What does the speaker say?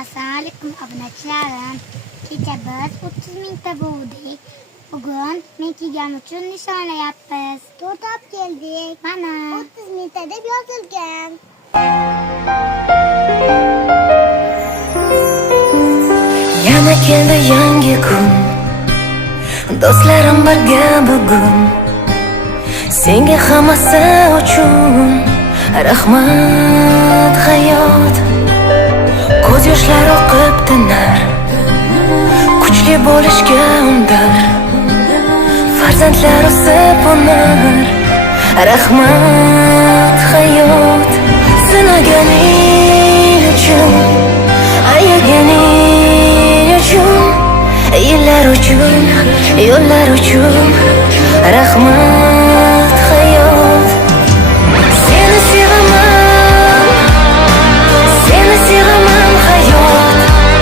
Assalomu alaykum obunachilarim. Kecha biz 30 mingta buvdik. Bugun Mekigam uchun nishonlayapmiz. To'rt olib keldik. Mana 30 mingta deb yozilgan. Yana keldi yangi kun, do'stlarim birga bugun. Senga hammasi uchun rahmat hayot. Ko'z yoshlari oqib tinar, kuchli bo'lishga undar. Farzandlar o'sib unar, rahmat hayot. Sinaganing uchun, ayaganing uchun, yillar uchun, yo'llar uchun rahmat.